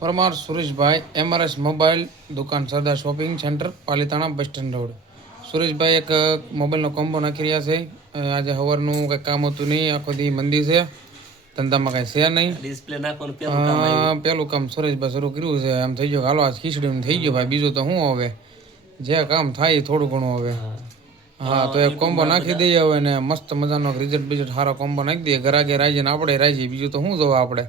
Parmar Sureshbhai MRS mobile દુકાન સરદાર shopping centre Palitana bus stand road. Sureshbhai એક મોબાઈલનો કોમ્બો નાખી રહ્યા છે. આજે સવારનું કંઈ કામ હતું નહીં, આખો દી મંદી છે, ધંધામાં કાંઈ છે નહીં. ડિસ્પ્લે નાખવાનું પેલું કામ આવ્યું. પેલું કામ સુરેશભાઈ શરૂ કર્યું છે. એમ થઈ ગયો હાલો આજ ખીચડીનું થઈ ગયું ભાઈ, બીજું તો શું હવે જે કામ થાય થોડું ઘણું હવે. હા તો એક કોમ્બો નાખી દઈએ હવે ને મસ્ત મજાનો રિઝલ્ટ બીજટ સારો કોમ્બો નાખી દઈએ. ઘરાગે રાજી ને આપણે રાજી, બીજું તો શું જોવા આપણે.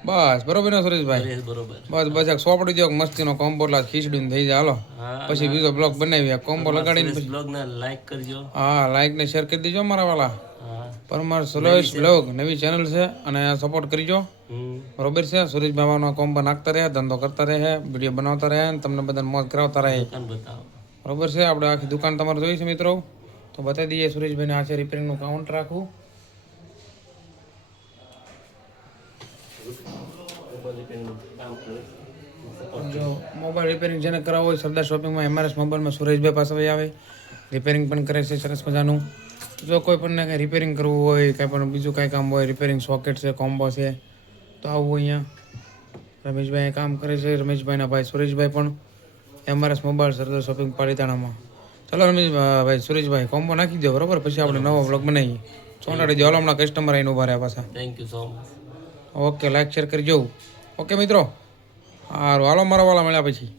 બસ બરોબર ને સુરેશભાઈ? બરોબર. બસ બસ એક સોપડી દો મસ્તીનો કોમ્બો એટલે ખીચડી થઈ જાય. હાલો પછી બીજો બ્લોગ બનાવીએ. કોમ્બો લગાડીને પછી બ્લોગ ને લાઈક કરજો. હા લાઈક ને શેર કરી દેજો મારા વાલા. પરમાર સુરેશ બ્લોગ નવી ચેનલ છે અને સપોર્ટ કરજો. બરોબર છે? સુરેશ બાબાનો કોમ્બો નાખતા રહે, ધંધો કરતા રહે, વિડીયો બનાવતા રહે, તમને બધાને મોજ કરાવતા રહે. બરોબર છે? આપણે આખી દુકાન તમારે જોઈ છે મિત્રો, તો બતાવી દઈએ. સુરેશભાઈને આ છે રિપેરિંગનું કાઉન્ટર રાખવું. જો મોબાઈલ રિપેરિંગ જેને કરાવવું હોય સરદાર શોપિંગમાં એમઆરએસ મોબાઈલમાં સુરેશભાઈ પાસે આવે. રિપેરિંગ પણ કરે છે સરસ મજાનું. જો કોઈ પણ કંઈ રિપેરિંગ કરવું હોય, કાંઈ પણ બીજું કાંઈ કામ હોય, રિપેરિંગ સોકેટ છે, કોમ્બો છે, તો આવવું અહીંયા. રમેશભાઈ કામ કરે છે. રમેશભાઈના ભાઈ સુરેશભાઈ પણ એમઆરએસ મોબાઈલ સરદાર શોપિંગ પાલીતાણામાં. ચાલો રમેશભાઈ સુરેશભાઈ કોમ્બો નાખી દો બરોબર, પછી આપણે નવો બ્લોગ બનાવીએ. ચોંટાડી દો. હાલો હમણાં કસ્ટમર આવીને ઉભા રહ્યા પાછા. Thank you so much. Okay like share કરી જવું. ઓકે મિત્રો, સારું હાલો મારા વાલા મળ્યા પછી.